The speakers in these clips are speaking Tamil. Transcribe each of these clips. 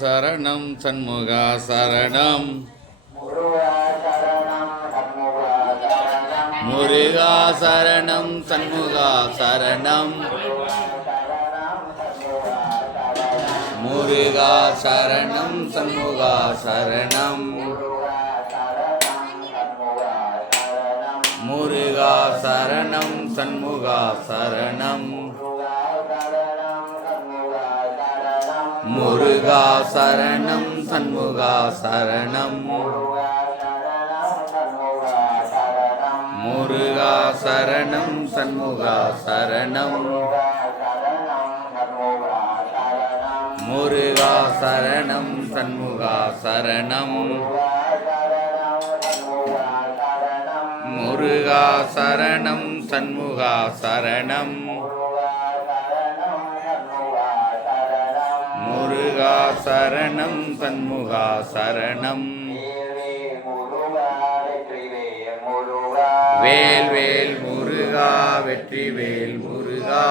சரணம் சண்முகா சரணம். முருகா சரணம் சண்முகா சரணம். முருகா சரணம் சண்முகா சரணம். முருகா சரணம் சண்முகா சரணம். முருகா சரணம் சண்முகா சரணம். முருகா சரணம் சண்முகா சரணம். முருகா சரணம் சண்முகா சரணம். முருகா சரணம் சண்முகா சரணம். சரணம் சண்முகா சரணம். வேல் வேல் முருகா வெற்றி வேல் முருகா.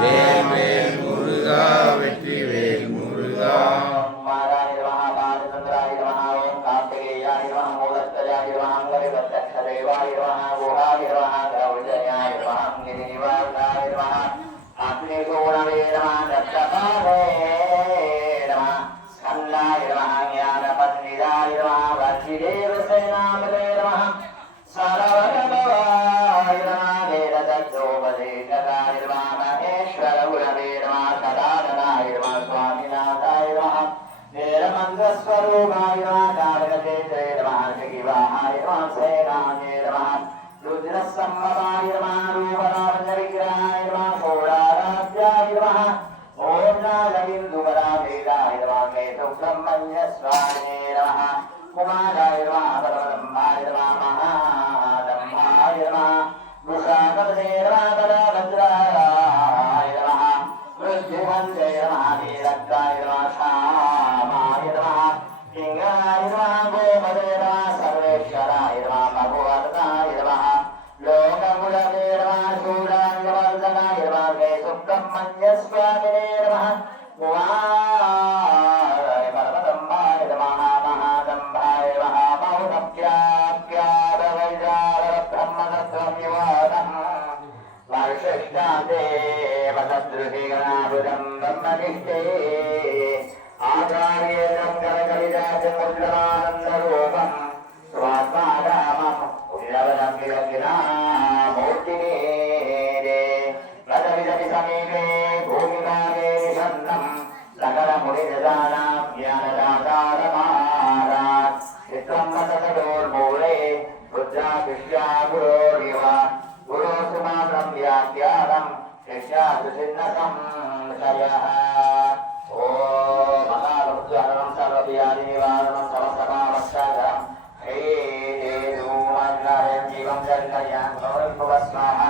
வேல்வேல் முருகா வெற்றி வேல் முருகா. கார்த்திகேயா இரவன் स्वरूपाय कारणे जय नमः कगिवाहाय नमः सेनाय नमः रुद्रसम्मताय नमः रूपराजविग्रहाय नमः कोडाराध्याय नमः ॐ नागविन्दुपराभेदाय नमः केतुसम्मन्यस्वामिने नमः कुमाराय नमः బ్రహ్మణ్య స్వామినే నమ. మువారి పరమదంభాయ నమ మహాదంభాయ మహామౌనఖ్యాఖ్యాదవైజారబ్రహ్మణస్వామివాదః వర్షిష్టాదేవదృహిగణాభుజం బ్రహ్మనిష్టయే ध्यानं शिष्यादुचिन्नकं विषयः ॐ अकालमुद्धरणं सर्वपियादिनिवारणं समस्तकामक्षागरं ह्रीधूमग्नायं जीवं चन्दयां गौरविभुवस्माः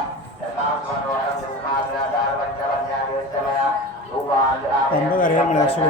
ఎంబగారు ఏమి లక్షలు